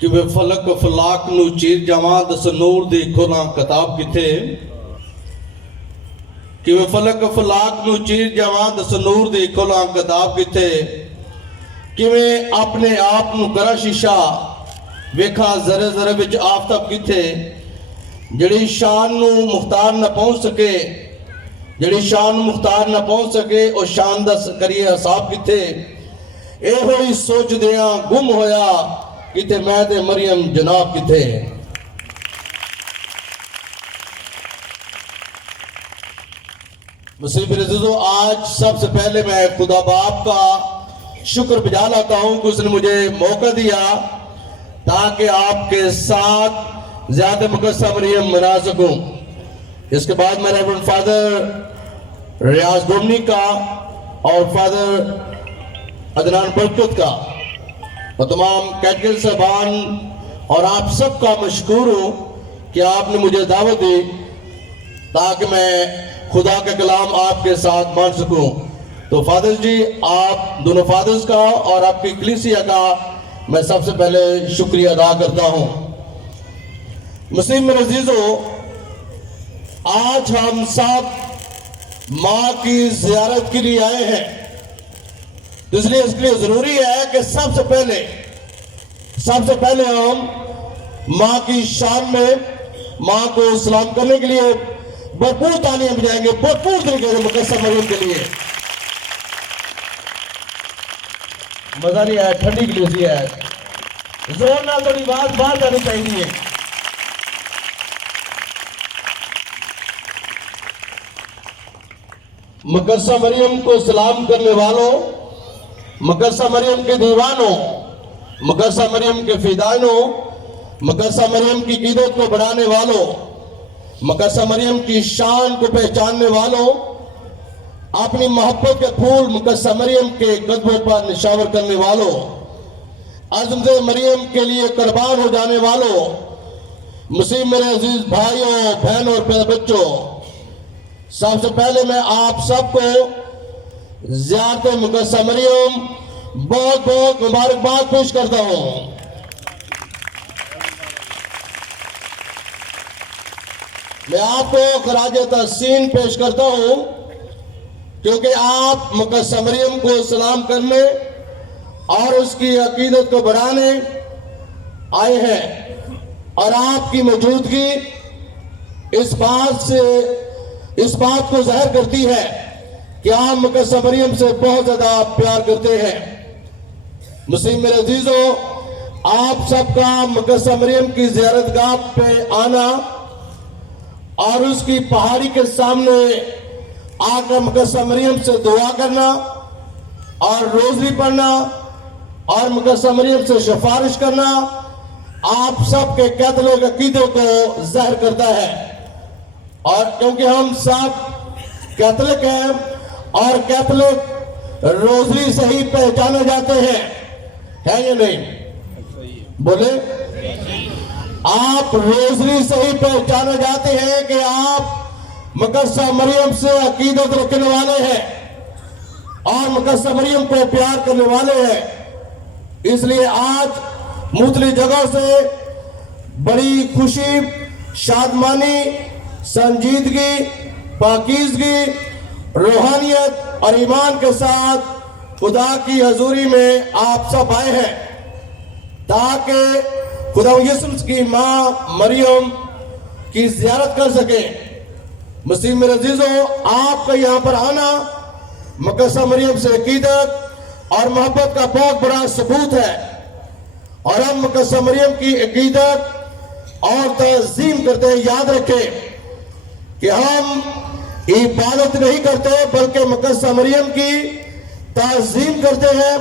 کہ وہ فلک و فلاک نو چیر جاواں دس نور دی کھولاں کتاب کتے کہ وہ فلک و فلاک نو چیر جاواں دس نور دی کھولاں کتاب کتے کہ میں اپنے آپ نو کرا شیشہ ویکھا ذرے ذرے وچ آفتاب کتے جڑی شان نو مختار نہ پہنچ سکے جڑی شان مختار نہ پہنچ سکے اور شان دس کریے حساب کتے اے ہوئی سوچ دیاں گم ہویا کتے میں تے مریم جناب کتے مسیح عزیزو آج سب سے پہلے میں خدا باپ کا شکر بجا لاتا ہوں کہ اس نے مجھے موقع دیا تاکہ آپ کے ساتھ زیادہ مقدسہ مریم منا سکوں اس کے بعد میں ریورنڈ فادر ریاض ڈومنی کا اور فادر عدنان برکت کا اور تمام کیٹیکل صاحبان اور آپ سب کا مشکور ہوں کہ آپ نے مجھے دعوت دی تاکہ میں خدا کا کلام آپ کے ساتھ مان سکوں تو فادرز جی آپ دونوں فادرز کا اور آپ کی کلیسیا کا میں سب سے پہلے شکریہ ادا کرتا ہوں مسیح میں عزیزو آج ہم سب ماں کی زیارت کے لیے آئے ہیں تو اس لیے ضروری ہے کہ سب سے پہلے ہم ماں کی شان میں ماں کو سلام کرنے کے لیے بھرپور تالیاں بجائیں گے بھرپور طریقے سے مقدسہ مریم کے لیے مزہ نہیں آیا ٹھنڈی کلیسی ہے زور نہ تھوڑی بات باہر جانی چاہیے مقدسہ مریم کو سلام کرنے والوں مقدسہ مریم کے دیوانوں مقدسہ مریم کے فدائنوں مقدسہ مریم کی عقیدت کو بڑھانے والوں مقدسہ مریم کی شان کو پہچاننے والوں اپنی محبت کے پھول مقدسہ مریم کے قدموں پر نشاور کرنے والوں عظمت مریم کے لیے قربان ہو جانے والوں مسیح میرے عزیز بھائیوں بہنوں اور پیارے بچوں سب سے پہلے میں آپ سب کو زیارت مقدسہ مریم بہت بہت مبارکباد پیش کرتا ہوں میں آپ کو خراج تحسین پیش کرتا ہوں کیونکہ آپ مقدسہ مریم کو سلام کرنے اور اس کی عقیدت کو بڑھانے آئے ہیں اور آپ کی موجودگی اس بات کو ظاہر کرتی ہے کہ آپ مقدسہ مریم سے بہت زیادہ پیار کرتے ہیں مسیح میرے عزیزو آپ سب کا مقدسہ مریم کی زیارت گاہ پہ آنا اور اس کی پہاڑی کے سامنے آ کر مقدسہ مریم سے دعا کرنا اور روزری پڑھنا اور مقدسہ مریم سے سفارش کرنا آپ سب کے کیتھولک عقیدے کو ظاہر کرتا ہے اور کیونکہ ہم سب کیتھولک ہیں اور کیتھولک روزری سے ہی پہچانے جاتے ہیں ہے یا نہیں بولے آپ روزری سے ہی پہچانے جاتے ہیں کہ آپ مقدسہ مریم سے عقیدت رکھنے والے ہیں اور مقدسہ مریم کو پیار کرنے والے ہیں اس لیے آج مختلف جگہوں سے بڑی خوشی شادمانی سنجیدگی پاکیزگی روحانیت اور ایمان کے ساتھ خدا کی حضوری میں آپ سب آئے ہیں تاکہ خدا یسوع کی ماں مریم کی زیارت کر سکیں مسیح میرے عزیزو آپ کا یہاں پر آنا مقدسہ مریم سے عقیدت اور محبت کا بہت بڑا ثبوت ہے اور ہم مقدسہ مریم کی عقیدت اور تعظیم کرتے ہیں یاد رکھیں کہ ہم عبادت نہیں کرتے بلکہ مقدسہ مریم کی تعظیم کرتے ہیں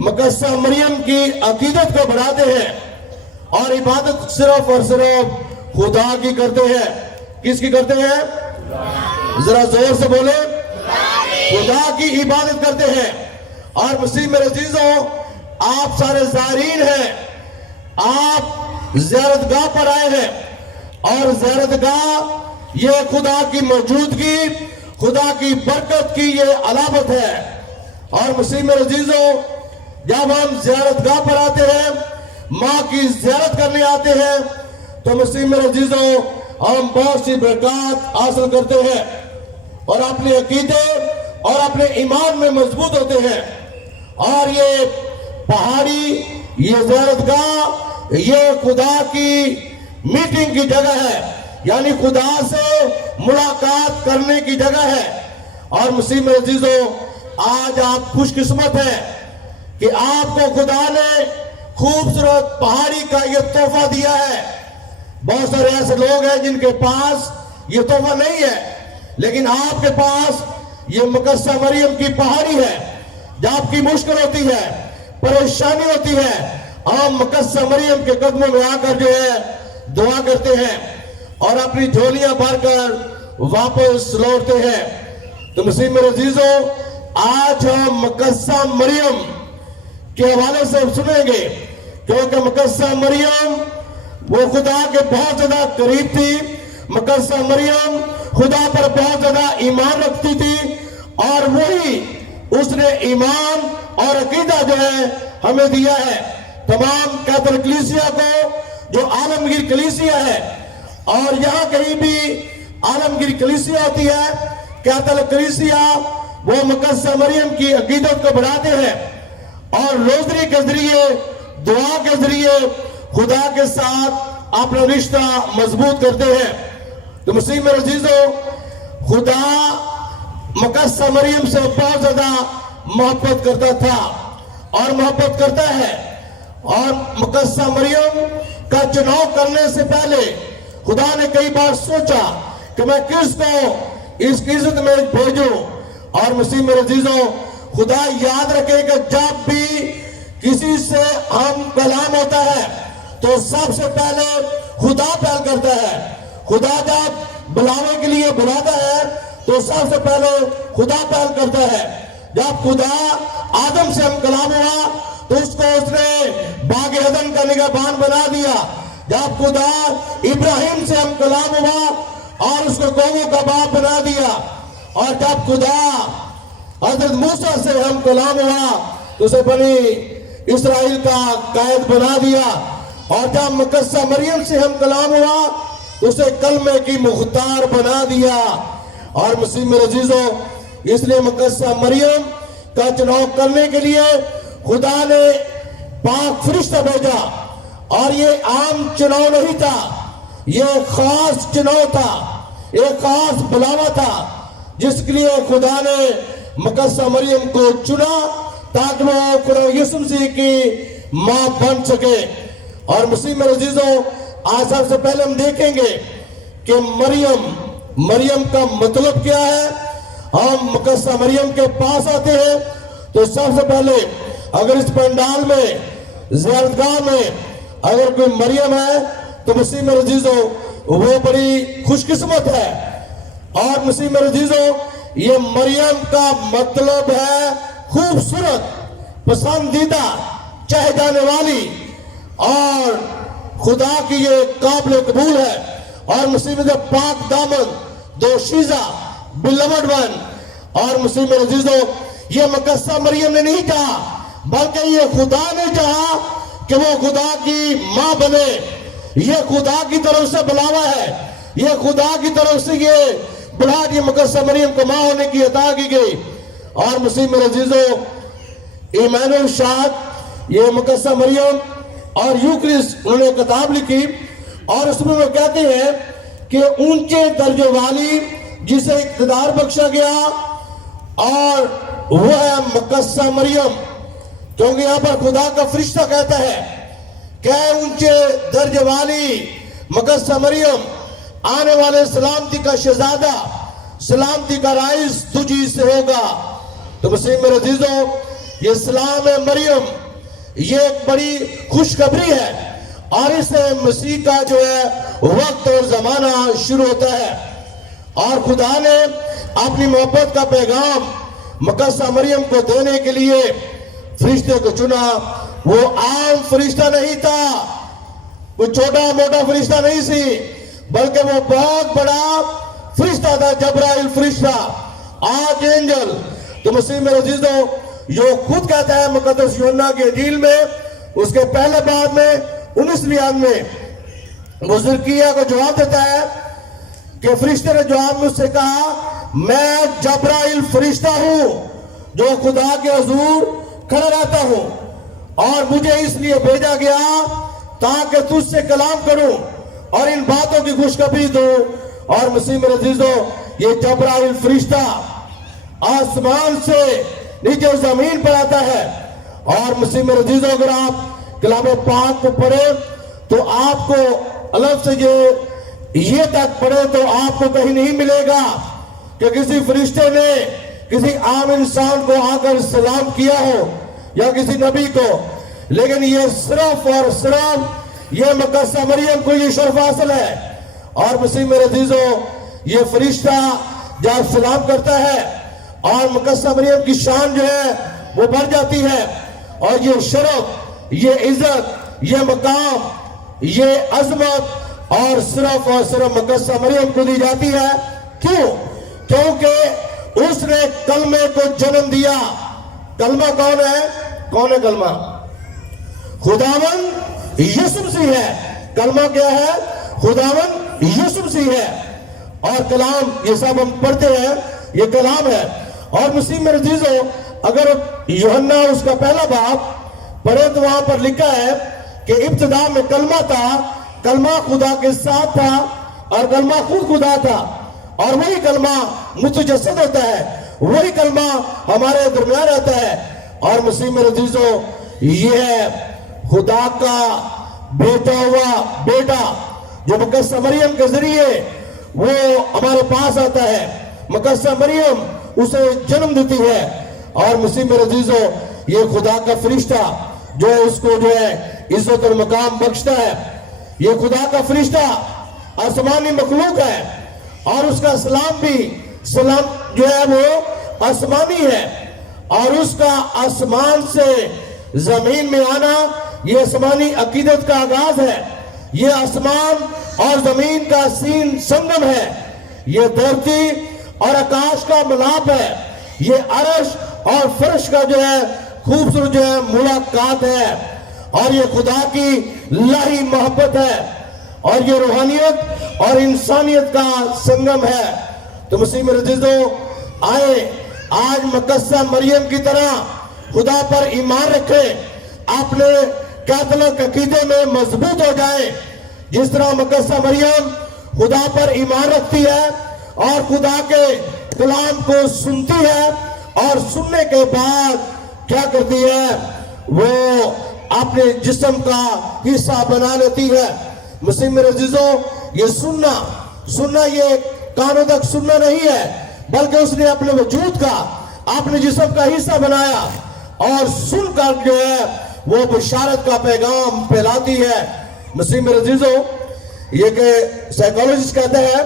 مقدسہ مریم کی عقیدت کو بڑھاتے ہیں اور عبادت صرف اور صرف خدا کی کرتے ہیں کس کی کرتے ہیں ذرا زور سے بولے خدا کی عبادت کرتے ہیں اور مسیح میرے عزیزوں آپ سارے زائرین ہیں آپ زیارت گاہ پر آئے ہیں اور زیارت گاہ یہ خدا کی موجودگی خدا کی برکت کی یہ علامت ہے اور مسیح میرے عزیزوں جب ہم زیارت گاہ پر آتے ہیں ماں کی زیارت کرنے آتے ہیں تو مسیح میرے عزیزوں ہم بہت سی برکات حاصل کرتے ہیں اور اپنے عقیدے اور اپنے ایمان میں مضبوط ہوتے ہیں. اور یہ پہاڑی، یہ زیارت گاہ، یہ خدا کی میٹنگ کی جگہ ہے، یعنی خدا سے ملاقات کرنے کی جگہ ہے. اور مسیح میرے عزیزوں آج آپ خوش قسمت ہیں کہ آپ کو خدا نے خوبصورت پہاڑی کا یہ تحفہ دیا ہے. بہت سارے ایسے لوگ ہیں جن کے پاس یہ تحفہ نہیں ہے، لیکن آپ کے پاس یہ مقدسہ مریم کی پہاڑی ہے. جب آپ کی مشکل ہوتی ہے، پریشانی ہوتی ہے، ہم مقدسہ مریم کے قدموں میں آ کر جو ہے دعا کرتے ہیں اور اپنی جھولیاں بھر کر واپس لوٹتے ہیں. تو مسیح میرے عزیزوں آج ہم مقدسہ مریم کے حوالے سے سنیں گے، کیونکہ مقدسہ مریم وہ خدا کے بہت زیادہ قریب تھی. مقدسہ مریم خدا پر بہت زیادہ ایمان رکھتی تھی اور وہی اس نے ایمان اور عقیدہ جو ہے ہمیں دیا ہے. تمام کیتھولک کلیسیا کو جو عالمگیر کلیسیا ہے، اور یہاں کہیں بھی عالمگیر کلیسیا ہوتی ہے، کیتھولک کلیسیا وہ مقدسہ مریم کی عقیدت کو بڑھاتے ہیں اور روزری کے ذریعے، دعا کے ذریعے خدا کے ساتھ اپنا رشتہ مضبوط کرتے ہیں. تو مسیح میرے عزیزوں خدا مقدسہ مریم سے بہت زیادہ محبت کرتا تھا اور محبت کرتا ہے. اور مقدسہ مریم کا چناؤ کرنے سے پہلے خدا نے کئی بار سوچا کہ میں کس کو اس کی عزت میں بھیجوں. اور مسیح میرے عزیزوں خدا یاد رکھے کہ جب بھی کسی سے ہم کلام ہوتا ہے تو سب سے پہلے خدا پہل کرتا ہے. خدا جب بلانے کے لیے بلاتا ہے تو سب سے پہلے خدا پہل کرتا ہے. جب خدا آدم سے ہم کلام ہوا تو اس کو اس نے باغ عدن کا نگہبان بنا دیا. جب خدا ابراہیم سے ہم کلام ہوا اور اس کو قوموں کا باپ بنا دیا. اور جب خدا حضرت موسیٰ سے ہم کلام ہوا تو اسے بنی اسرائیل کا قائد بنا دیا. اور جب مقدسہ مریم سے ہم کلام ہوا تو اسے کلمے کی مختار بنا دیا. اور مسیح میرے عزیزوں اس لیے مقدسہ مریم کا چناؤ کرنے کے لیے خدا نے پاک فرشتہ بھیجا. اور یہ عام چناؤ نہیں تھا، یہ خاص چناؤ تھا، ایک خاص بلاوا تھا جس کے لیے خدا نے مقدسہ مریم کو چنا تاکہ وہ خدا یسوع مسیح کی ماں بن سکے. اور مسیح میرے عزیزوں آج سب سے پہلے ہم دیکھیں گے کہ مریم کا مطلب کیا ہے. ہم مقدسہ مریم کے پاس آتے ہیں تو سب سے پہلے اگر اس پنڈال میں زیارت گاہ میں اگر کوئی مریم ہے تو مسیح میرے عزیزوں وہ بڑی خوش قسمت ہے. اور مسیح میرے عزیزوں یہ مریم کا مطلب ہے خوبصورت، پسندیدہ، چاہے جانے والی، اور خدا کی یہ قابل قبول ہے. اور مسیح میں پاک دامن، دوشیزہ، بیلوڈ ون. اور مسیح میرے عزیزوں یہ مقدسہ مریم نے نہیں چاہا بلکہ یہ خدا نے چاہا کہ وہ خدا کی ماں بنے. یہ خدا کی طرف سے بلاوا ہے، یہ خدا کی طرف سے یہ بڑھا دی مقدسہ مریم کو ماں ہونے کی عطا کی گئی. اور مسیح میرے عزیزوں ایمانویل شاد یہ مقدسہ مریم اور یوکرس انہوں نے کتاب لکھی اور اس میں وہ کہتے ہیں کہ اونچے درجے والی جسے اقتدار بخشا گیا اور وہ ہے مقدسہ مریم. کیونکہ یہاں پر خدا کا فرشتہ کہتا ہے کہ اونچے درجے والی مقدسہ مریم، آنے والے سلامتی کا شہزادہ، سلامتی کا رئیس تجھی سے ہوگا. تو مسیح میرے عزیزوں یہ سلام مریم یہ ایک بڑی خوشخبری ہے اور اس سے مسیح کا جو ہے وقت اور زمانہ شروع ہوتا ہے. اور خدا نے اپنی محبت کا پیغام مقدسہ مریم کو دینے کے لیے فرشتے کو چنا. وہ عام فرشتہ نہیں تھا، وہ چھوٹا موٹا فرشتہ نہیں سی، بلکہ وہ بہت بڑا فرشتہ تھا، جبرائیل فرشتہ، آرچ اینجل. تو مسیح میرے عزیزوں جو خود کہتا ہے مقدس یوحنا کی انجیل میں اس کے پہلے باب میں 19ویں آیت میں وہ زلقیہ کو جواب دیتا ہے کہ فرشتے نے جواب میں اس سے کہا میں جبرائیل فرشتہ ہوں جو خدا کے حضور کھڑا رہتا ہوں اور مجھے اس لیے بھیجا گیا تاکہ تجھ سے کلام کروں اور ان باتوں کی خوشخبری دوں. اور مسیح میرے عزیزو یہ جبرائیل فرشتہ آسمان سے نیچے زمین پر آتا ہے. اور مسیح میرے عزیزو اگر آپ کلام پاک کو پڑھیں تو آپ کو الگ سے یہ تک پڑھے تو آپ کو کہیں نہیں ملے گا کہ کسی فرشتے نے کسی عام انسان کو آ کر سلام کیا ہو یا کسی نبی کو, لیکن یہ صرف اور صرف یہ مقدسہ مریم کو یہ شرف حاصل ہے. اور مسیح میرے عزیزو یہ فرشتہ جب سلام کرتا ہے اور مقدسہ مریم کی شان جو ہے وہ بڑھ جاتی ہے اور یہ شرف, یہ عزت, یہ مقام, یہ عظمت اور صرف مقدسہ مریم کو دی جاتی ہے. کیوں؟ کیونکہ اس نے کلمے کو جنم دیا. کلمہ کون ہے؟ کون ہے کلمہ؟ خداوند یسوع مسیح ہے. کلمہ کیا ہے؟ خداوند یسوع مسیح ہے. اور کلام یہ سب ہم پڑھتے ہیں یہ کلام ہے. اور مسیح میرے عزیزو اگر یوحنا اس کا پہلا باب پڑھے تو وہاں پر لکھا ہے کہ ابتدا میں کلمہ تھا, کلمہ خدا کے ساتھ تھا اور کلمہ خود خدا تھا اور وہی کلمہ متجسد ہوتا ہے, وہی کلمہ ہمارے درمیان رہتا ہے. اور مسیح میرے عزیزو یہ ہے خدا کا بیٹا ہوا بیٹا جو مقدسہ مریم کے ذریعے وہ ہمارے پاس آتا ہے. مقدسہ مریم اسے جنم دیتی ہے. اور مسیح میرے عزیزو یہ خدا کا فرشتہ جو ہے اس کو جو ہے عزت اور مقام بخشتا ہے. یہ خدا کا فرشتہ آسمانی مخلوق ہے اور اس کا سلام بھی سلام جو ہے وہ آسمانی ہے. اور اس کا آسمان سے زمین میں آنا یہ آسمانی عقیدت کا آغاز ہے. یہ آسمان اور زمین کا سین سنگم ہے. یہ دھرتی اور آکاش کا ملاپ ہے. یہ عرش اور فرش کا جو ہے خوبصورت جو ہے ملاقات ہے. اور یہ خدا کی الہی محبت ہے اور یہ روحانیت اور انسانیت کا سنگم ہے. تو مسیح میرے عزیزو آئے آج مقدسہ مریم کی طرح خدا پر ایمان رکھے, اپنے کیتھولک عقیدے میں مضبوط ہو جائے. جس طرح مقدسہ مریم خدا پر ایمان رکھتی ہے اور خدا کے کلام کو سنتی ہے اور سننے کے بعد کیا کرتی ہے وہ اپنے جسم کا حصہ بنا لیتی ہے. مسیح میرے عزیزو یہ سننا یہ کانوں تک سننا نہیں ہے بلکہ اس نے اپنے وجود کا اپنے جسم کا حصہ بنایا اور سن کر جو ہے وہ بشارت کا پیغام پھیلاتی ہے. مسیح میرے عزیزو یہ کہ سائیکالوجسٹ کہتے ہیں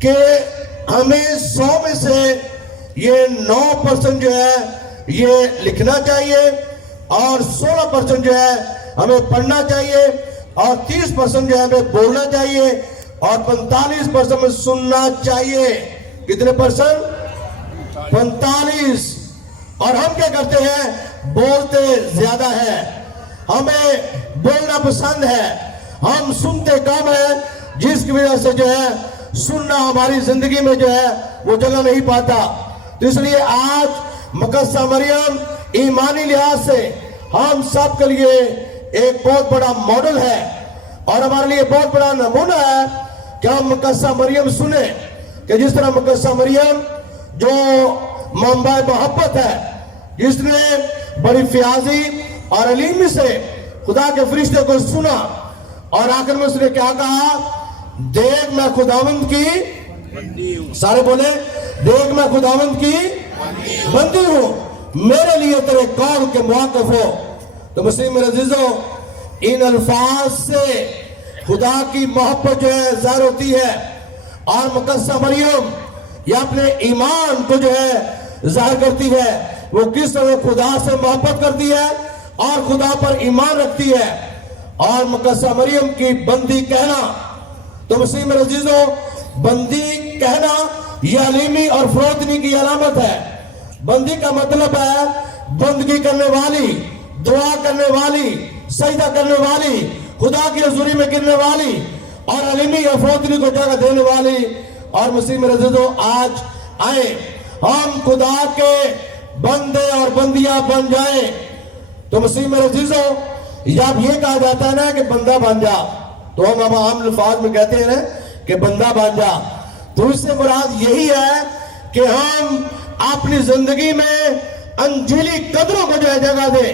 کہ ہمیں 100 میں سے یہ 9% جو ہے یہ لکھنا چاہیے اور 16% جو ہے ہمیں پڑھنا چاہیے اور 30% جو ہے ہمیں بولنا چاہیے اور 45% میں سننا چاہیے. کتنے پرسنٹ؟ 45. اور ہم کیا کرتے ہیں؟ بولتے زیادہ ہے. ہمیں بولنا پسند ہے, ہم سنتے کم ہے جس کی وجہ سے جو ہے سننا ہماری زندگی میں جو ہے وہ جگہ نہیں پاتا. تو اس لیے آج مقدسہ مریم ایمانی لحاظ سے ہم سب کے لیے ایک بہت بڑا ماڈل ہے اور ہمارے لیے بہت بڑا نمونہ ہے کہ ہم مقدسہ مریم سنیں کہ جس طرح مقدسہ مریم جو منبع محبت ہے, جس نے بڑی فیاضی اور علیمی سے خدا کے فرشتے کو سنا اور آخر میں اس نے کیا کہا؟ دیکھ میں خداوند کی بندی ہوں. سارے بولے دیکھ میں خداوند کی بندی ہوں, میرے لیے تیرے قول کے مواقف ہو. تو مسیح میرے عزیزو ان الفاظ سے خدا کی محبت جو ہے ظاہر ہوتی ہے اور مقدسہ مریم یہ اپنے ایمان کو جو ہے ظاہر کرتی ہے. وہ کس طرح خدا سے محبت کرتی ہے اور خدا پر ایمان رکھتی ہے. اور مقدسہ مریم کی بندی کہنا, تو مسیح میرے عزیزو بندی کہنا یہ علیمی اور فروتنی کی علامت ہے. بندی کا مطلب ہے بندگی کرنے والی, دعا کرنے والی, سجدہ کرنے والی, خدا کی حضوری میں گرنے والی اور علیمی افروتنی کو جگہ دینے والی. اور مسیح میں عزیزو, آج آئیں ہم خدا کے بندے اور بندیاں بن جائیں. تو مسیح میں عزیزو, جب یہ کہا جاتا ہے نا کہ بندہ بن جا, تو ہم عام الفاظ میں کہتے ہیں نا کہ بندہ بن جا, تو اس سے مراد یہی ہے کہ ہم اپنی زندگی میں انجیلی قدروں کو جو ہے جگہ دیں,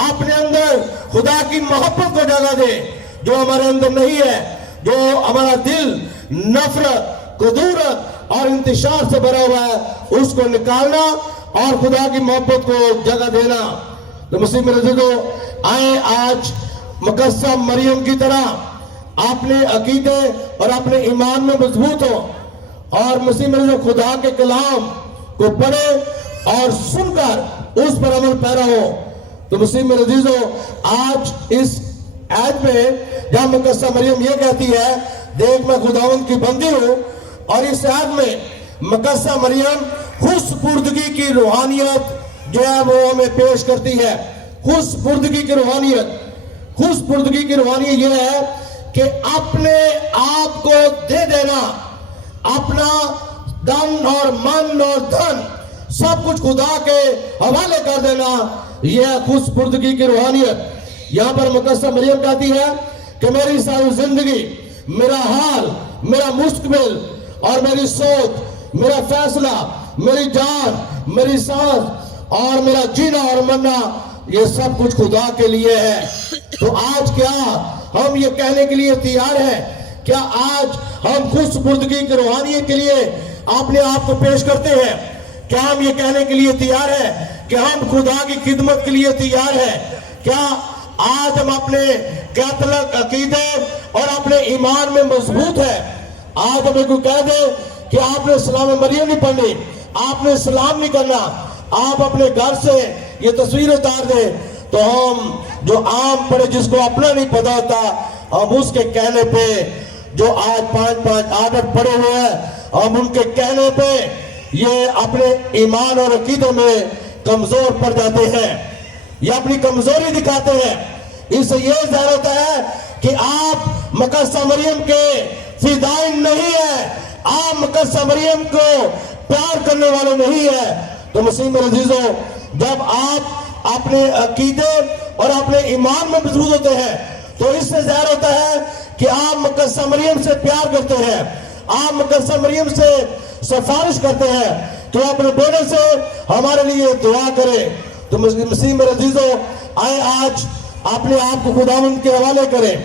اپنے اندر خدا کی محبت کو جگہ دیں جو ہمارے اندر نہیں ہے, جو ہمارا دل نفرت, کدورت اور انتشار سے بھرا ہوا ہے, اس کو نکالنا اور خدا کی محبت کو جگہ دینا. تو مسیح میں عزیزو, آئیں آج مقدسہ مریم کی طرح اپنے عقیدے اور اپنے ایمان میں مضبوط ہو اور مسیح میں عزیزو خدا کے کلام کو پڑھے اور سن کر اس پر عمل پیرا ہو. تو مسیح میں عزیزو, آج اس آیت میں جہاں مقدسہ مریم یہ کہتی ہے دیکھ میں خداوند کی بندی ہوں, اور اس آیت میں مقدسہ مریم خوشپردگی کی روحانیت جو ہے وہ ہمیں پیش کرتی ہے. خوشپردگی کی روحانیت, خوشپردگی کی روحانیت یہ ہے کہ اپنے آپ کو دے دینا, اپنا دن اور من اور دھن سب کچھ خدا کے حوالے کر دینا, یہ ہے خوشپردگی کی روحانیت. یہاں پر مقدسہ مریم کہتی ہے کہ میری ساری زندگی, میرا حال, میرا مستقبل اور میری سوچ, میرا فیصلہ, میری جان, میری سانس اور میرا جینا اور مرنا, یہ سب کچھ خدا کے لیے ہے. تو آج کیا ہم یہ کہنے کے لیے تیار ہیں, کیا آج ہم خوشپردگی کی روحانیت کے لیے اپنے آپ کو پیش کرتے ہیں؟ کیا ہم یہ کہنے کے لیے تیار ہیں کہ ہم خدا کی خدمت کے لیے تیار ہیں؟ کیا آج ہم اپنے کیتھولک عقیدے اور اپنے ایمان میں مضبوط ہیں؟ آج ہمیں کوئی کہہ دے کہ آپ نے سلام مریم نہیں پڑھنی, آپ نے سلام نہیں کرنا, آپ اپنے گھر سے یہ تصویر اتار دیں, تو ہم جو عام پڑھے جس کو اپنا نہیں پتا ہوتا, ہم اس کے کہنے پہ جو آج 5 عادت پڑے ہوئے ہیں, ہم ان کے کہنے پہ یہ اپنے ایمان اور عقیدے میں کمزور پڑ جاتے ہیں, یہ اپنی کمزوری دکھاتے ہیں. اس سے یہ ظاہر ہوتا ہے کہ آپ مقدسہ مریم کے فدائین نہیں ہیں, آپ مقدسہ مریم کو پیار کرنے والے نہیں ہیں. تو مسیح میں عزیزو, جب آپ اپنے عقیدے اور اپنے ایمان میں مضبوط ہوتے ہیں تو اس سے ظاہر ہوتا ہے کہ آپ مقدسہ مریم سے پیار کرتے ہیں, آپ مقدسہ مریم سے سفارش کرتے ہیں کہ اپنے بیٹے سے ہمارے لیے دعا کرے. تو مسیح میں عزیزو, آئے آج اپنے آپ کو خداوند کے حوالے کریں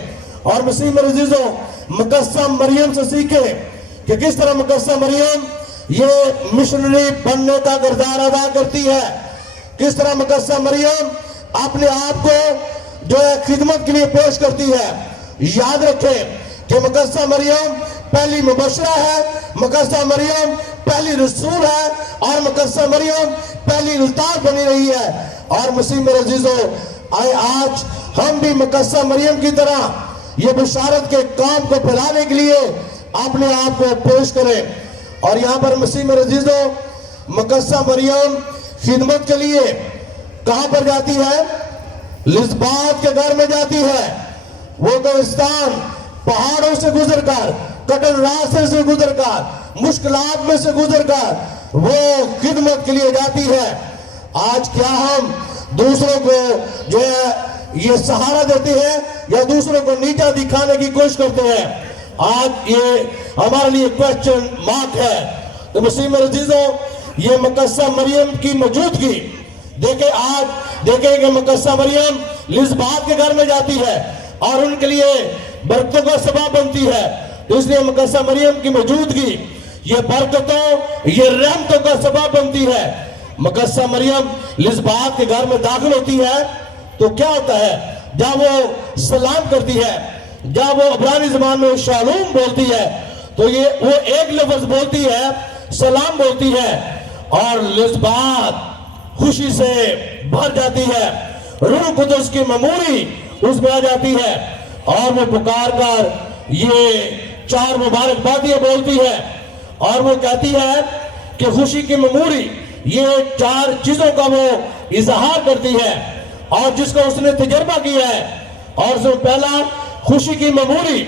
اور مسیح میں عزیزو مقدسہ مریم سے سیکھیں کہ کس طرح مقدسہ مریم یہ مشنری بننے کا کردار ادا کرتی ہے, کس طرح مقدسہ مریم اپنے آپ کو جو ہے خدمت کے لیے پیش کرتی ہے. یاد رکھیں کہ مقدسہ مریم پہلی مبشرہ ہے, مقدسہ مریم پہلی رسول ہے اور مقدسہ مریم پہلی الطاف بنی رہی ہے. اور مسیح میرے عزیزو, آئے آج ہم بھی مقدسہ مریم کی طرح یہ بشارت کے کام کو پھیلانے کے لیے اپنے آپ کو پیش کریں. اور یہاں پر مسیح میرے عزیزو مقدسہ مریم خدمت کے لیے کہاں پر جاتی ہے؟ لزبات کے گھر میں جاتی ہے. وہ کوہستان پہاڑوں سے گزر کر, کٹن راستے سے گزر کر, مشکلات میں سے گزر کر وہ خدمت کے لیے جاتی ہے. آج کیا ہم دوسروں کو جو ہے یہ سہارا دیتے ہیں یا دوسروں کو نیچا دکھانے کی کوشش کرتے ہیں؟ آج یہ ہمارے لیے کوسچن مارک ہے. تو مسیح میرے عزیزو, یہ مقدسہ مریم کی موجودگی دیکھیں, آج دیکھیں کہ مقدسہ مریم لزبات کے گھر میں جاتی ہے اور ان کے لیے برکتوں کا سبب بنتی ہے. تو اس لیے مقدسہ مریم کی موجودگی یہ برکتوں, یہ رحمتوں کا سبب بنتی ہے. مقدسہ مریم لزبات کے گھر میں داخل ہوتی ہے تو کیا ہوتا ہے؟ جب وہ سلام کرتی ہے, جب وہ عبرانی زبان میں شالوم بولتی ہے تو یہ وہ ایک لفظ بولتی ہے, سلام بولتی ہے, اور لزبات خوشی سے بھر جاتی ہے. روح قدس کی مموری اس میں آ جاتی ہے اور وہ پکار کر یہ 4 مبارک باتیں بولتی ہے اور وہ کہتی ہے کہ خوشی کی مموری یہ 4 چیزوں کا وہ اظہار کرتی ہے, اور جس کو اس نے تجربہ کیا ہے اور جو پہلا خوشی کی میموری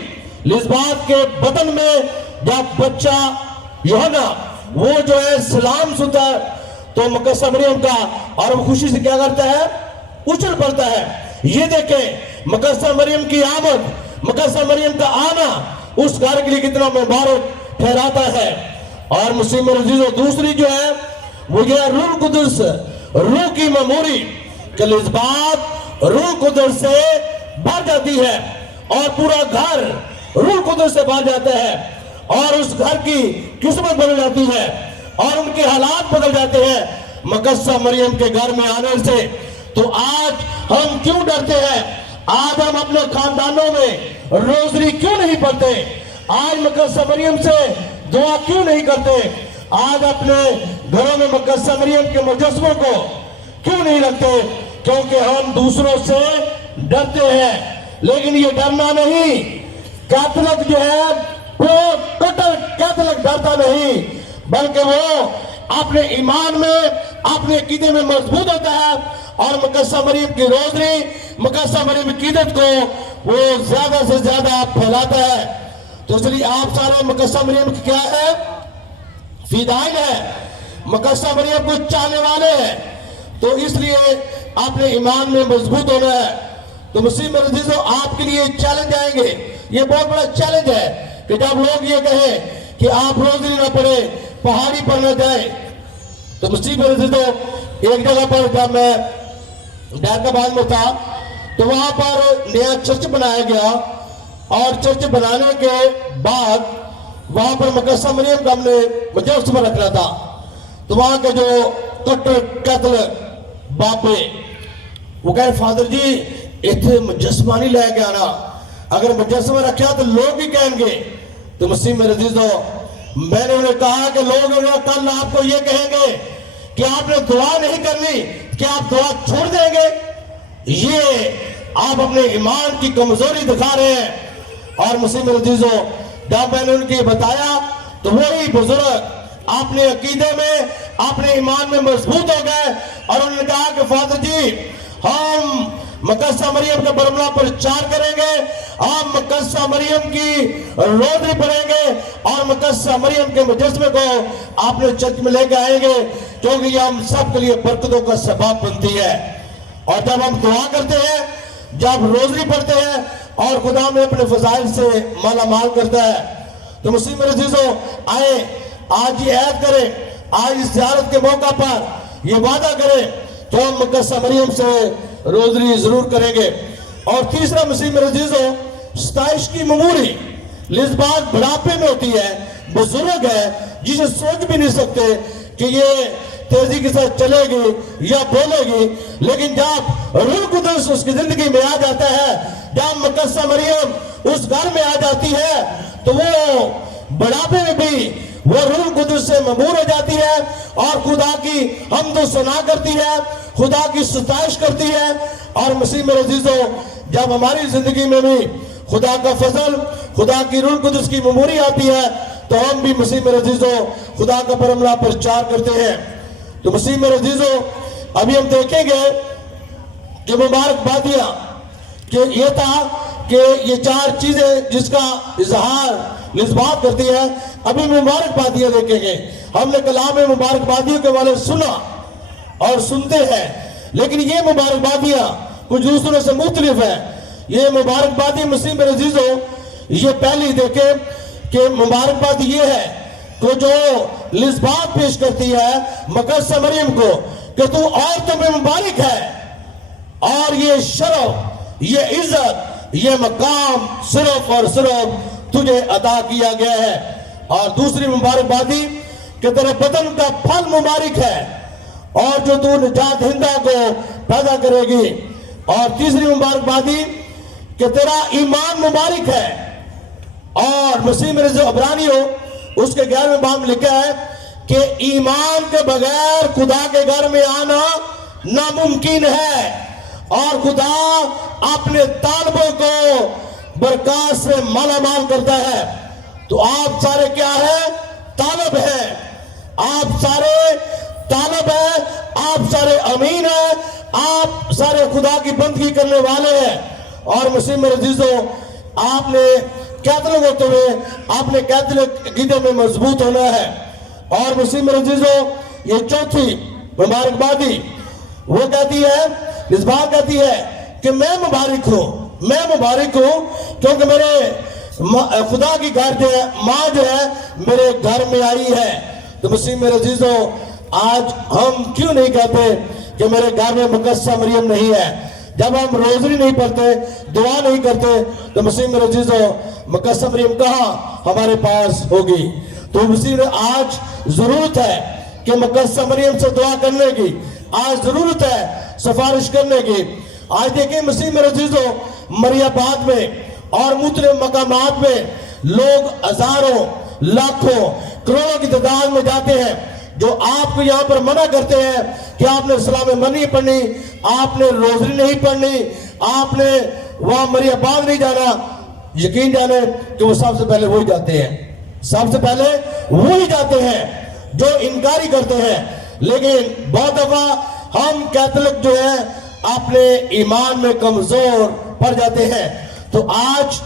لزبات کے بدن میں جب بچہ یوحنا وہ جو ہے سلام سنتا ہے تو مقدسہ مریم کا اور وہ خوشی سے کیا کرتا ہے اچھل پڑتا ہے. یہ دیکھیں مقدسہ مریم کی آمد, مقدسہ مریم کا آنا اس گھر کے لیے کتنا مبارک ٹھہراتا ہے. اور مسلم عزیزوں دوسری جو ہے وہ یہ روح القدس, روح کی میموری کہ لزبات روح القدس سے بھر جاتی ہے اور پورا گھر روح القدس سے بھر جاتا ہے اور اس گھر کی قسمت بدل جاتی ہے اور ان کے حالات بدل جاتے ہیں مقدسہ مریم کے گھر میں آنے سے. تو آج ہم کیوں ڈرتے ہیں؟ آج ہم اپنے خاندانوں میں روزری کیوں نہیں پڑھتے؟ آج مقدسہ مریم سے دعا کیوں نہیں کرتے؟ آج اپنے گھروں میں مقدسہ مریم کے مجسموں کو کیوں نہیں رکھتے؟ کیونکہ ہم دوسروں سے ڈرتے ہیں. لیکن یہ ڈرنا نہیں, کیتھولک جو ہے وہ ٹوٹل کیتھولک ڈرتا نہیں, بلکہ وہ اپنے ایمان میں اپنے عقیدے میں مضبوط ہوتا ہے اور مقدسہ مریم کی روزری, مقدسہ مریم کی عقیدت کو وہ زیادہ سے زیادہ پھیلاتا ہے. تو اس لیے آپ سارے مقدسہ مریم کی کیا ہے فدائین ہے, مقدسہ مریم کو چاہنے والے ہیں. تو اس لیے اپنے ایمان میں مضبوط ہونا ہے. تو مسلم عزیزوں آپ کے لیے چیلنج آئیں گے, یہ بہت بڑا چیلنج ہے کہ جب لوگ یہ کہیں کہ آپ روزری نہ پڑھیں, پہاڑی پر نہ جائیں. تو مسلم عزیزوں ایک جگہ پر جب میں ڈیرکاباد میں تھا تو وہاں پر نیا چرچ بنایا گیا اور چرچ بنانے کے بعد وہاں پر مقدسہ مریم کا ہم نے مجسمہ رکھنا تھا. تو وہاں کے جو کٹر کیتھولک باپے وہ کہے فادر جی اتنے مجسمہ نہیں لے کے آنا, اگر مجسمہ رکھا تو لوگ ہی کہیں گے. تو مسلم عزیزوں میں نے انہیں کہا کہ لوگ کل آپ کو یہ کہیں گے کہ آپ نے دعا نہیں کرنی, کہ آپ دعا چھوڑ دیں گے. یہ آپ اپنے ایمان کی کمزوری دکھا رہے ہیں. اور مسلم عزیزوں جب میں نے ان کی بتایا تو وہی بزرگ اپنے عقیدے میں اپنے ایمان میں مضبوط ہو گئے اور انہوں نے کہا کہ فادر جی ہم مقدسہ مریم کا برملا پرچار کریں گے, ہم مقدسہ مریم کی روزری پڑھیں گے اور مقدسہ مریم کے مجسمے کو اپنے چرچ میں لے کے آئیں گے, کیونکہ یہ ہم سب کے لیے برکتوں کا سبب بنتی ہے. اور جب ہم دعا کرتے ہیں, جب روزری پڑھتے ہیں اور خدا میں اپنے فضائل سے مالا مال کرتا ہے, تو مسلم عزیزوں آئیں آج یہ عہد کریں, آج اس زیارت کے موقع پر یہ وعدہ کریں کہ ہم مقدسہ مریم سے روزری ضرور کریں گے. اور تیسرا مسلم عزیزوں ستائش کی میموری لزبات بڑھاپے میں ہوتی ہے, بزرگ ہے جسے سوچ بھی نہیں سکتے کہ یہ تیزی کے ساتھ چلے گی یا بولے گی, لیکن جب روح القدس اس کی زندگی میں آ جاتا ہے, جب مقدسہ مریم اس گھر میں آ جاتی ہے تو وہ بڑھاپے میں بھی وہ روح القدس سے ممور ہو جاتی ہے اور خدا کی حمد و ثنا کرتی ہے, خدا کی ستائش کرتی ہے. اور مسلم عزیزوں جب ہماری زندگی میں بھی خدا کا فضل, خدا کی روح القدس کی میموری آتی ہے تو ہم بھی مسلم عزیزوں خدا کا برملا پرچار کرتے ہیں. تو مسلم عزیزوں ابھی ہم دیکھیں گے کہ مبارکبادیاں کہ یہ تھا کہ یہ چار چیزیں جس کا اظہار لزبات کرتی ہے. ابھی مبارکبادیاں دیکھیں گے. ہم نے کلام میں مبارکبادیوں کے والے سنا اور سنتے ہیں, لیکن یہ مبارکبادیاں کچھ دوسروں سے مختلف ہے. یہ مبارکبادی مسلم عزیزوں یہ پہلی دیکھیں کہ مبارکبادی یہ ہے کہ جو لزبات پیش کرتی ہے مقدسہ مریم کو کہ تو عورتوں میں مبارک ہے اور یہ شرف, یہ عزت, یہ مقام صرف اور صرف تجھے عطا کیا گیا ہے. اور دوسری مبارکبادی کہ تیرے بدن کا پھل مبارک ہے اور جو تو نجات دہندہ کو پیدا کرے گی. اور تیسری مبارکبادی کہ تیرا ایمان مبارک ہے. اور مسیح رضا عبرانیوں اس کے 11ویں باب میں لکھا ہے کہ ایمان کے بغیر خدا کے گھر میں آنا ناممکن ہے اور خدا اپنے طالبوں کو برکات سے مالا مال کرتا ہے. تو آپ سارے کیا ہیں؟ طالب ہیں. آپ سارے طالب ہیں, آپ سارے امین ہیں, آپ سارے خدا کی بندگی کرنے والے ہیں. اور مسی میرے عزیزوں آپ نے کیتھولک ہوتے ہوئے آپ نے کیتھولک عقیدے میں مضبوط ہونا ہے. اور مسی میرے عزیزوں یہ چوتھی مبارکبادی وہ کہتی ہے، مصباح کہتی ہے کہ میں مبارک ہوں کیونکہ میرے خدا کی گھر جو ہے ماں جو ہے میرے گھر میں آئی ہے. تو مسیح میرے عزیزوں آج ہم کیوں نہیں کہتے کہ میرے گھر میں مقدسہ مریم نہیں ہے؟ جب ہم روزری نہیں پڑھتے، دعا نہیں کرتے، تو مسیح میرے عزیزوں مقدسہ مریم کہاں ہمارے پاس ہوگی؟ تو مسیح نے آج ضرورت ہے کہ مقدسہ مریم سے دعا کرنے کی، آج ضرورت ہے سفارش کرنے کی. آج دیکھیں مسیح میرے عزیزوں مریم آباد میں اور مختلف مقامات میں لوگ ہزاروں لاکھوں کروڑوں کی تعداد میں جاتے ہیں، جو آپ کو یہاں پر منع کرتے ہیں کہ آپ نے اسلام میں نہیں پڑھنی، آپ نے روزری نہیں پڑھنی، آپ نے وہاں مریم آباد نہیں جانا. یقین جانے کہ وہ سب سے پہلے وہی جاتے ہیں، سب سے پہلے وہی جاتے ہیں جو انکاری کرتے ہیں. لیکن بہت دفعہ ہم کیتھولک جو ہے اپنے ایمان میں کمزور پڑ جاتے ہیں. تو آج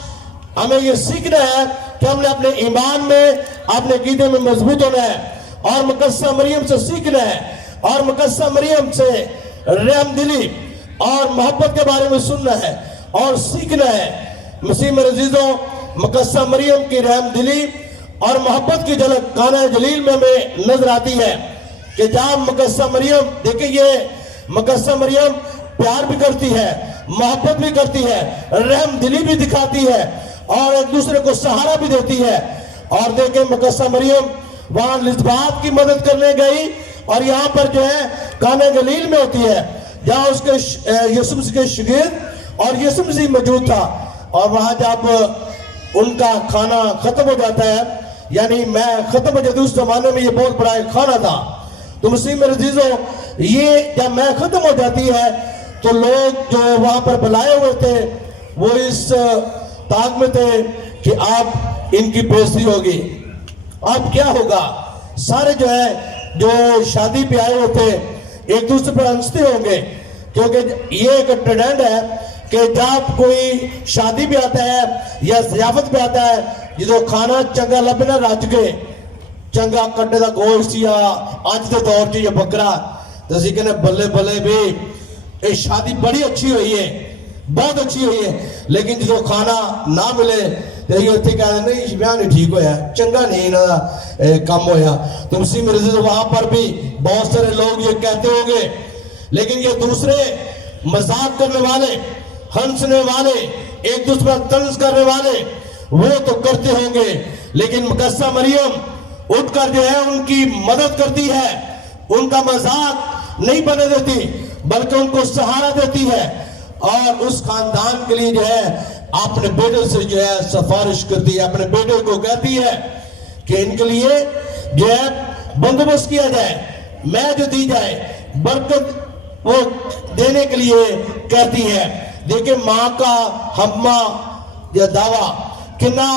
ہمیں یہ سیکھنا ہے کہ ہم نے اپنے ایمان میں اپنے عقیدے میں مضبوط ہونا ہے اور مقدسہ مریم سے سیکھنا ہے اور مقدسہ مریم سے رحم دلی اور محبت کے بارے میں سننا ہے اور سیکھنا ہے. مسیح میرے عزیزوں مقدسہ مریم کی رحم دلی اور محبت کی جھلک قانہ جلیل میں ہمیں نظر آتی ہے کہ جہاں مقدسہ مریم دیکھیں، یہ مقدسہ مریم پیار بھی کرتی ہے، محبت بھی کرتی ہے، رحم دلی بھی دکھاتی ہے اور ایک دوسرے کو سہارا بھی دیتی ہے. اور دیکھیں مقدسہ مریم وہاں لذبات کی مدد کرنے گئی اور یہاں پر جو ہے قانہ گلیل میں ہوتی ہے جہاں اس کے یسوع مسیح کے شاگرد اور یسوع مسیح موجود تھا. اور وہاں جب ان کا کھانا ختم ہو جاتا ہے، یعنی میں ختم ہو جاتی، اس زمانے میں یہ بہت بڑا ایک کھانا تھا. تو مسیح میرے عزیزوں یہ جب میں ختم ہو جاتی ہے تو لوگ جو وہاں پر بلائے ہوئے تھے وہ اس طاق میں تھے کہ اب ان کی بےعزتی ہوگی، اب کیا ہوگا. سارے جو ہے جو شادی پہ آئے ہوئے تھے ایک دوسرے پر ہنستے ہوں گے، کیونکہ یہ ایک ٹرینڈ ہے کہ جب کوئی شادی پہ آتا ہے یا ضیافت پہ آتا ہے جدو کھانا چنگا لبے نہ رج کے چنگا کٹے دا گوشت یا آج دے دور چ یا بکرا، تو اسی کہنے بلے بلے بھی یہ شادی بڑی اچھی ہوئی ہے، بہت اچھی ہوئی ہے. لیکن جدو کھانا نہ ملے تو یہ اتنے کہہ دیں نہیں بیاہ نہیں ٹھیک ہویا، چنگا نہیں انہاں کام ہویا. تو مسیح میرے عزیزوں وہاں پر بھی بہت سارے لوگ یہ کہتے ہوں گے، لیکن یہ دوسرے مذاق کرنے والے، ہنسنے والے، ایک دوسرے پر طنز کرنے والے وہ تو کرتے ہوں گے، لیکن مقدسہ مریم اٹھ کر جو ہے ان کی مدد کرتی ہے، ان کا مذاق نہیں بنے دیتی بلکہ ان کو سہارا دیتی ہے اور اس خاندان کے لیے جو ہے اپنے بیٹے سے جو ہے سفارش کرتی ہے، اپنے بیٹے کو کہتی ہے کہ ان کے لیے جو ہے بندوبست کیا جائے، میں جو دی جائے برکت وہ دینے کے لیے کہتی ہے. دیکھیں ماں کا ہمہ یا دعویٰ کنا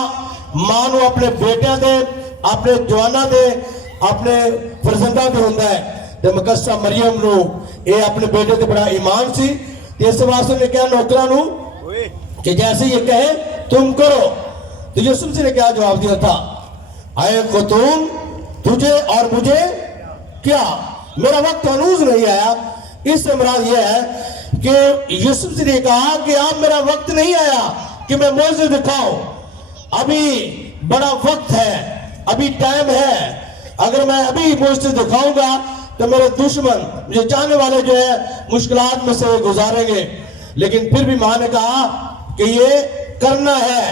ماں نو اپنے بیٹے دے، اپنے جوانا دے، اپنے فرزندہ دے ہوندہ ہے. تو مقدسہ مریم نو اے اپنے بیٹے دے بڑا ایمان سی، اس واسطے نے کہا نوکرہ نو کہ جیسے یہ کہے تم کرو. تو یسوع مسیح نے کیا جواب دیا تھا؟ اے خاتون تجھے اور مجھے کیا، میرا وقت ہنوز نہیں آیا. اس سے مراد یہ ہے کہ یسوع مسیح نے کہا کہ اب میرا وقت نہیں آیا کہ میں معجزے دکھاؤں، ابھی بڑا وقت ہے، ابھی ٹائم ہے. اگر میں ابھی معجزے دکھاؤں گا تو میرے دشمن مجھے چاہنے والے جو ہے مشکلات میں سے گزاریں گے. لیکن پھر بھی ماں نے کہا کہ یہ کرنا ہے.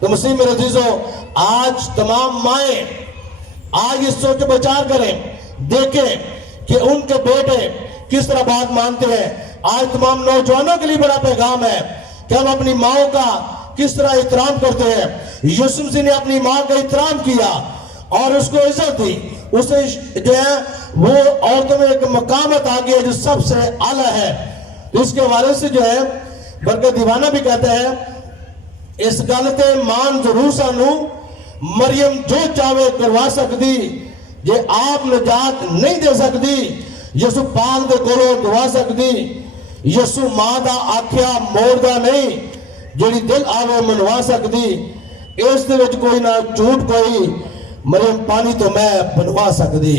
تو مسیح میرے عزیزوں آج تمام مائیں آج اس سوچ بچار کریں، دیکھیں کہ ان کے بیٹے کس طرح بات مانتے ہیں. آج تمام نوجوانوں کے لیے بڑا پیغام ہے کہ ہم اپنی ماں کا کس طرح احترام کرتے ہیں. یسوع مسیح نے اپنی ماں کا احترام کیا اور اس کو عزت دی، اسے جو ہے وہ عورتوں میں ایک مقامت آ گئی ہے جو سب سے اعلیٰ ہے. اس کے حوالے سے جو ہے برکت دیوانہ بھی کہتا ہے اس گل تے مان ضرور سانو مریم جو چاہے کروا سکتی، جے آپ نجات نہیں دے سکتی یسوع پاک دے کولوں دعا سکتی. یسوع ماں دا آکھیا موڑ دا نہیں، ਜਿਹੜੀ ਦਿਲ ਆਵੇ ਮਨਵਾ ਸਕਦੀ, ਇਸ ਦੇ ਵਿੱਚ ਕੋਈ ਨਾ ਝੂਠ ਕੋਈ, ਮਰੀਮ ਪਾਣੀ ਤੋਂ ਮੈਂ ਬਣਵਾ ਸਕਦੀ।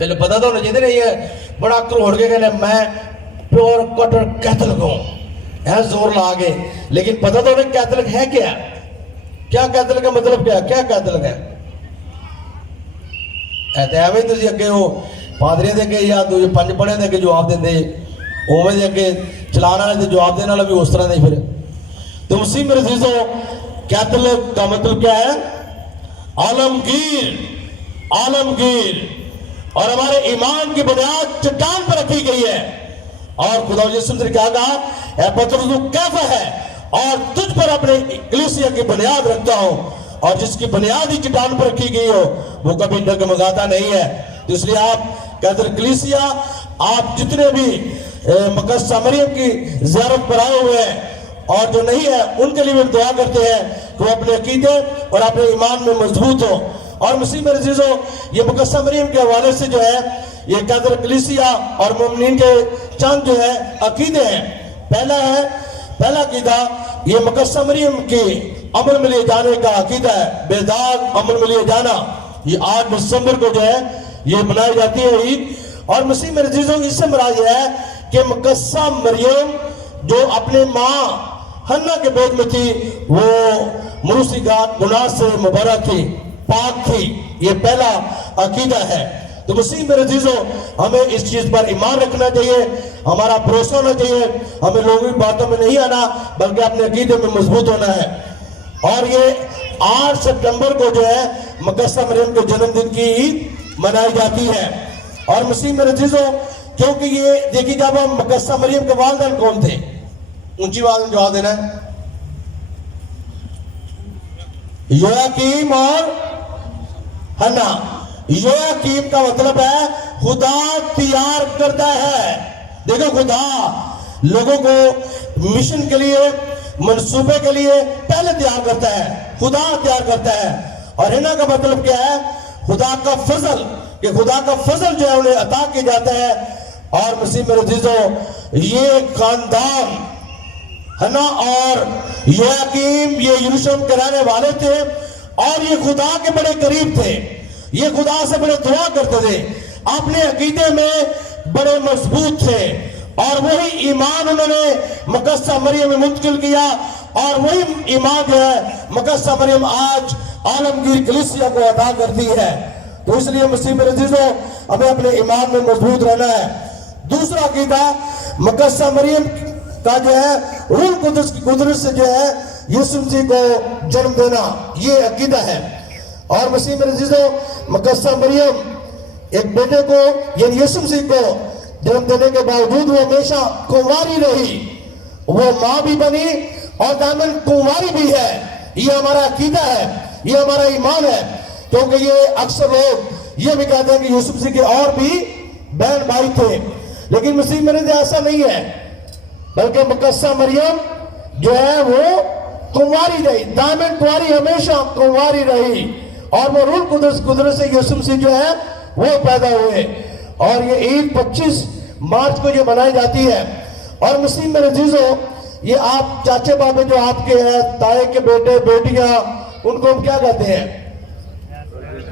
پہلے پتا تو ہونا چاہیے نہیں ہے بڑا کروڑ کے کہنے میں پیور کٹر کیتھولک ہوں ہے زور لا گے لیکن پتا تو نہیں کیتھولک ہے کیا کیتھولک کا مطلب کیا کیتھولک ہے ایتے ہیں بھائی تسی اگے ہو پادری دے کے یا دوجے پنج پڑھے دے کے جواب دے دے اوے دے کے چلانا والے دے جواب دینا والا بھی اس طرح دے پھر تو مسیح میرے عزیزو کیتھولک کا مطلب کیا ہے عالمگیر اور ہمارے ایمان کی بنیاد چٹان پر رکھی گئی ہے اور خدا یسوع نے کہا اے پترس تو کیسا ہے اور تجھ پر اپنے کلیسیا کی بنیاد رکھتا ہوں اور جس کی بنیاد ہی چٹان پر رکھی گئی ہو وہ کبھی ڈگمگاتا نہیں ہے تو اس لیے آپ کیتھولک کلیسیا آپ جتنے بھی مقدسہ مریم کی زیارت پر آئے ہوئے ہیں اور جو نہیں ہے ان کے لیے بھی دعا کرتے ہیں کہ وہ اپنے عقیدے اور اپنے ایمان میں مضبوط ہو اور مسیح میرے عزیزو یہ مقدسہ مریم کے حوالے سے جو ہے یہ کیتھولک کلیسیا اور مومنین کے چند جو ہے عقیدے ہیں پہلا عقیدہ یہ مقدسہ مریم کی عمل میں لیے جانے کا عقیدہ ہے بے داغ عمل میں لیے جانا یہ 8 دسمبر کو جو ہے یہ منائی جاتی ہے عید اور مسیح میرے عزیزو اس سے مراد یہ ہے کہ مقدسہ مریم جو اپنے ماں حنا کے پیٹ میں تھی وہ موسی گناہ سے مبرہ تھی پاک تھی یہ پہلا عقیدہ ہے تو مسیح میرے عزیزو ہمیں اس چیز پر ایمان رکھنا چاہیے ہمارا بھروسہ ہونا چاہیے ہمیں لوگوں کی باتوں میں نہیں آنا بلکہ اپنے عقیدے میں مضبوط ہونا ہے اور یہ 8 سپٹمبر کو جو ہے مقدسہ مریم کے جنم دن کی عید منائی جاتی ہے اور مسیح میرے عزیزو کیونکہ یہ دیکھیے جب ہم مقدسہ مریم کے والدین کون تھے اونچی آواز میں جواب دینا ہے یویاکیم اور حنا یویاکیم کا مطلب ہے خدا تیار کرتا ہے دیکھو خدا لوگوں کو مشن کے لیے منصوبے کے لیے پہلے تیار کرتا ہے خدا تیار کرتا ہے اور حنا کا مطلب کیا ہے خدا کا فضل کہ خدا کا فضل جو ہے انہیں عطا کیا جاتا ہے اور مسیح میرے عزیزو یہ خاندان حنا اور یویاکیم یہ یروشلم کے رہنے والے تھے اور یہ خدا کے بڑے قریب تھے یہ خدا سے بڑے دعا کرتے تھے اپنے عقیدے میں بڑے مضبوط تھے اور وہی ایمان انہوں نے مقدسہ مریم میں منتقل کیا اور وہی ایمان جو ہے مقدسہ مریم آج عالمگیر کلیسیا کو عطا کرتی ہے تو اس لیے مسیح میرے عزیزو ہمیں اپنے ایمان میں مضبوط رہنا ہے دوسرا عقیدہ مقدسہ مریم کا جو ہے روح القدس کی قدرت سے جو ہے یسوع مسیح کو جنم دینا یہ عقیدہ ہے اور مسیح میرے عزیزو مقدسہ مریم ایک بیٹے کو یعنی یسوع مسیح کو جنم دینے کے باوجود وہ ہمیشہ کنواری رہی وہ ماں بھی بنی اور دائماً کنواری بھی ہے یہ ہمارا عقیدہ ہے یہ ہمارا ایمان ہے کیونکہ یہ اکثر لوگ یہ بھی کہتے ہیں کہ یوسف مسیح کے اور بھی بہن بھائی تھے لیکن مسیح میرے عزیزو ایسا نہیں ہے بلکہ مقدسہ مریم جو ہے وہ کنواری رہی دائماً کنواری ہمیشہ کنواری رہی اور وہ روح القدس قدرت سے یسوع مسیح جو ہے وہ پیدا ہوئے اور یہ عید 25 مارچ کو یہ منائی جاتی ہے اور مسیح میرے عزیزو یہ آپ چاچے بابے جو آپ کے ہیں تائے کے بیٹے بیٹیاں ان کو ہم کیا کہتے ہیں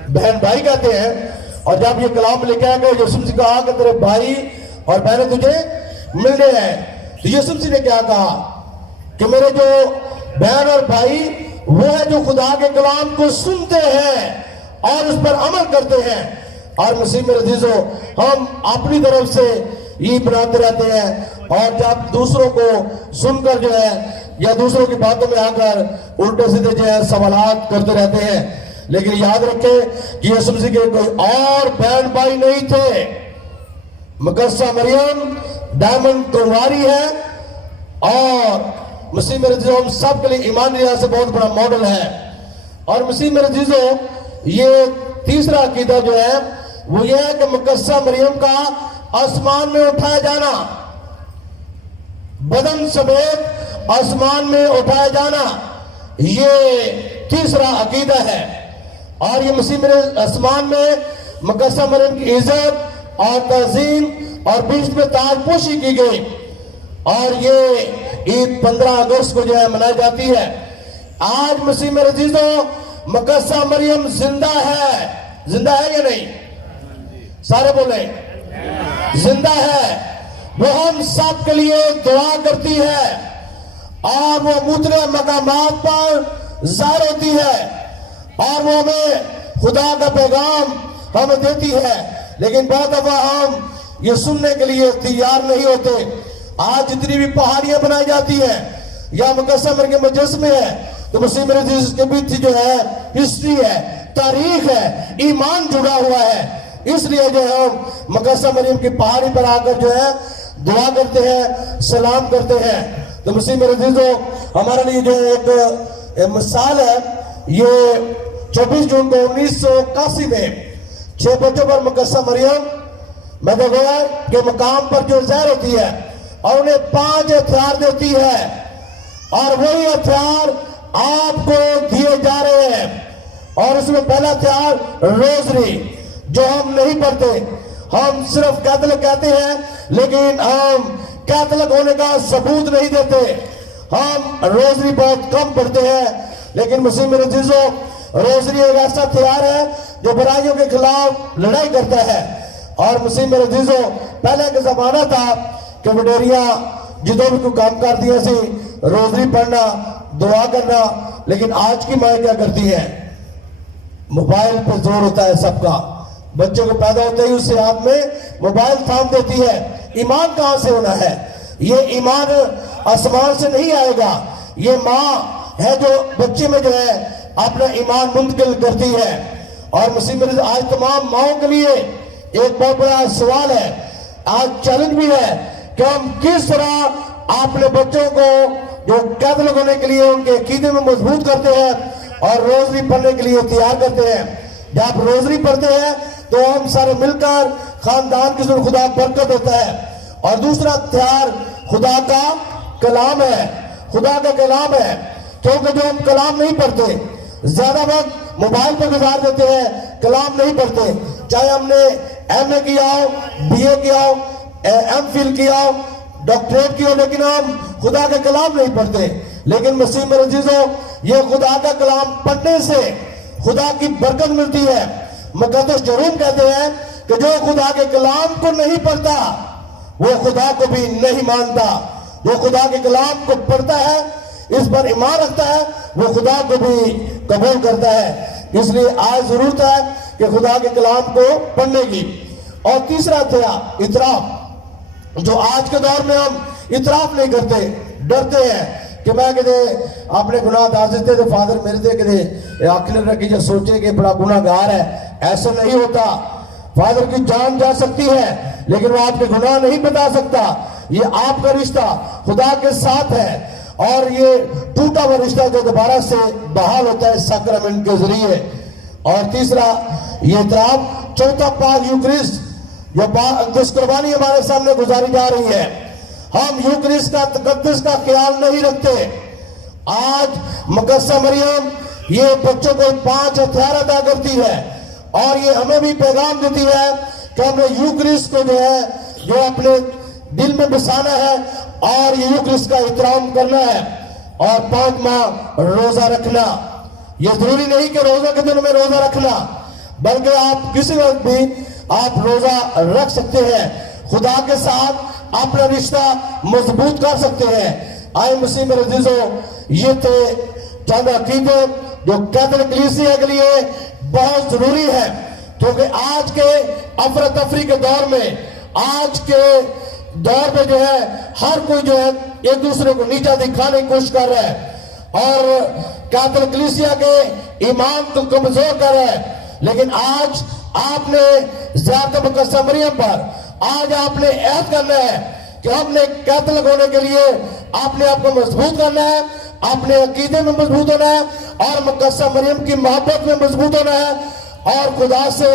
بہن بھائی کہتے ہیں اور جب یہ کلام لکھا ہے کہ یسوع مسیح کہا کہ تیرے بھائی اور بہنیں تجھے ملنے ہیں تو یسوع مسیح نے کیا کہا کہ میرے جو بہن اور بھائی وہ ہے جو خدا کے کلام کو سنتے ہیں اور اس پر عمل کرتے ہیں اور مسیح میرے عزیزو ہم اپنی طرف سے یہ بناتے رہتے ہیں اور جب دوسروں کو سن کر جو ہے یا دوسروں کی باتوں میں آ کر الٹے سیدھے جو ہے سوالات کرتے رہتے ہیں لیکن یاد رکھیں کہ یسوع مسیح کے کوئی اور بہن بھائی نہیں تھے مقدسہ مریم دائماً کنواری ہے اور مسیح میرے عزیزو ہم سب کے لیے ایمانی لحاظ سے بہت بڑا ماڈل ہے اور مسیح میرے عزیزو یہ تیسرا عقیدہ جو ہے وہ یہ ہے کہ مقدسہ مریم کا آسمان میں اٹھایا جانا بدن سمیت آسمان میں اٹھایا جانا یہ تیسرا عقیدہ ہے اور یہ مسیح میرے آسمان میں مقدسہ مریم کی عزت اور تعظیم اور بیچ میں تاج پوشی کی گئی اور یہ عید 15 اگست کو جو ہے منائی جاتی ہے آج مسیح میرے عزیزو مقدسہ مریم زندہ ہے یا نہیں سارے بولیں زندہ ہے، وہ ہم سب کے لیے دعا کرتی ہے اور وہ مختلف مقامات پر ظاہر ہوتی ہے اور وہ ہمیں خدا کا پیغام ہمیں دیتی ہے، لیکن بہت دفعہ ہم یہ سننے کے لیے تیار نہیں ہوتے۔ آج جتنی بھی پہاڑیاں بنائی جاتی ہیں یا مقدسہ مریم کے مجسمے ہیں تو مسیح میرے عزیز کے بھی جو ہے ہسٹری ہے، تاریخ ہے، ایمان جڑا ہوا ہے۔ اس لیے جو ہے ہم مقدسہ مریم کی پہاڑی پر آ کر جو ہے دعا کرتے ہیں، سلام کرتے ہیں۔ تو مسیح میرے عزیزو، ہمارے لیے جو ایک مثال ہے، یہ 24 جون کو 1981 میں 6 بچوں پر مقدسہ مریم میں نے گویا کہ مقام پر جو ظاہر ہوتی ہے اور انہیں 5 ہتھیار دیتی ہے اور وہی ہتھیار آپ کو دیے جا رہے ہیں۔ اور اس میں پہلا ہتھیار روزری، جو ہم نہیں پڑھتے، ہم صرف کیتھولک کہتے ہیں لیکن ہم کیتھولک ہونے کا ثبوت نہیں دیتے، ہم روزری بہت کم پڑھتے ہیں۔ لیکن مسیح میرے عزیزو، روزری ایک ایسا ہتھیار ہے جو برائیوں کے خلاف لڑائی کرتا ہے۔ اور مسیح میرے عزیزو، پہلے کا زمانہ تھا کہ وڈیریاں جدوں بھی کوئی کام کر دیا سی روزری پڑھنا، دعا کرنا، لیکن آج کی مائیں کیا کرتی ہے؟ موبائل پہ زور ہوتا ہے سب کا، بچے کو پیدا ہوتے ہی اس ہاتھ میں موبائل تھام دیتی ہے۔ ایمان کہاں سے ہونا ہے؟ یہ ایمان آسمان سے نہیں آئے گا، یہ ماں ہے جو بچے میں جو ہے اپنا ایمان منتقل کرتی ہے۔ اور مسیح میرے آج تمام ماؤں کے لیے ایک بہت بڑا سوال ہے، آج چیلنج بھی ہے کہ ہم کس طرح اپنے بچوں کو جو کیتھولک ہونے کے لیے ان کے عقیدے میں مضبوط کرتے ہیں اور روزری پڑھنے کے لیے تیار کرتے ہیں۔ جب روزری پڑھتے ہیں تو ہم سارے مل کر خاندان کی ضرور خدا برکت دیتا ہے۔ اور دوسرا ہتھیار خدا کا کلام ہے، خدا کا کلام ہے، کیونکہ جو ہم کلام نہیں پڑھتے، زیادہ وقت موبائل پہ گزار دیتے ہیں، کلام نہیں پڑھتے، چاہے ہم نے ایم اے کیا ہو، بی اے کیا ہو، ایم فل کیا ہو، ڈاکٹریٹ کی ہو، لیکن ہم خدا کا کلام نہیں پڑھتے۔ لیکن مسیح میرے عزیزو، یہ خدا کا کلام پڑھنے سے خدا کی برکت ملتی ہے۔ مقدس جروم کہتے ہیں کہ جو خدا کے کلام کو نہیں پڑھتا وہ خدا کو بھی نہیں مانتا، جو خدا کے کلام کو پڑھتا ہے، اس پر ایمان رکھتا ہے، وہ خدا کو بھی قبول کرتا ہے۔ اس لیے آج ضرورت ہے کہ خدا کے کلام کو پڑھنے کی۔ اور تیسرا تھا اعتراف، جو آج کے دور میں ہم اعتراف نہیں کرتے، ڈرتے ہیں کہ میں کہتے اپنے گناہ دار دیتے تو فادر میرے دے کہتے آخر رکھی جو سوچے کہ بڑا گناہ گار ہے، ایسا نہیں ہوتا۔ فادر کی جان جا سکتی ہے لیکن وہ آپ کے گناہ نہیں بتا سکتا۔ یہ آپ کا رشتہ خدا کے ساتھ ہے اور یہ ٹوٹا ہوا رشتہ جو دوبارہ سے بحال ہوتا ہے سیکرمنٹ کے ذریعے۔ اور تیسرا یہ اعتراف، چوتھا پاک یوکریسٹ، جو اقدس قربانی ہمارے سامنے گزاری جا رہی ہے۔ ہم یوکریسٹ کا تقدس کا خیال نہیں رکھتے۔ آج مقدسہ مریم یہ بچوں کو 5 ہتھیار عطا کرتی ہے اور یہ ہمیں بھی پیغام دیتی ہے کہ ہمیں یوکریسٹ کو جو ہے جو اپنے دل میں بسانا ہے اور یہ یوکریسٹ کا احترام کرنا ہے اور 5 ماہ روزہ رکھنا۔ یہ ضروری نہیں کہ روزہ کے دن میں روزہ رکھنا، بلکہ آپ کسی وقت بھی آپ روزہ رکھ سکتے ہیں، خدا کے ساتھ اپنا رشتہ مضبوط کر سکتے ہیں۔ آئے مسیح میرے عزیزو، یہ تھے چند عقیدے جو کیتھولک کلیسیا کے لیے بہت ضروری ہے، کیونکہ آج کے افراتفری کے دور میں، آج کے دور میں جو ہے ہر کوئی جو ہے ایک دوسرے کو نیچا دکھانے کی کوشش کر رہا ہے اور کیتھولک کلیسیا کے ایمان کو کمزور کر رہا ہے۔ لیکن آج آپ نے زیارت مقدسہ مریم پر آج آپ نے عہد کرنا ہے کہ ہم نے کیتھولک ہونے کے لیے آپ نے آپ کو مضبوط کرنا ہے، اپنے عقیدے میں مضبوط ہونا ہے اور مقدسہ مریم کی محبت میں مضبوط ہونا ہے اور خدا سے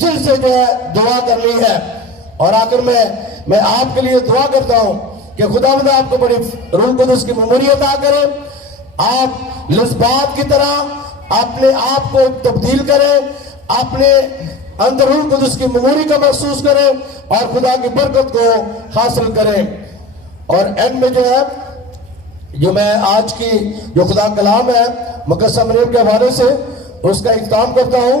دل سے جو ہے دعا کرنی ہے۔ اور آخر میں آپ کے لیے دعا کرتا ہوں کہ خداوند آپ کو بڑی روح القدس کی مموری عطا کرے، آپ لذبات کی طرح اپنے آپ کو تبدیل کریں، اپنے اندر روح القدس کی مموری کا محسوس کریں اور خدا کی برکت کو حاصل کریں۔ اور اینڈ میں جو ہے جو میں آج کی جو خدا کلام ہے مقدسہ مریم کے حوالے سے اس کا اختتام کرتا ہوں۔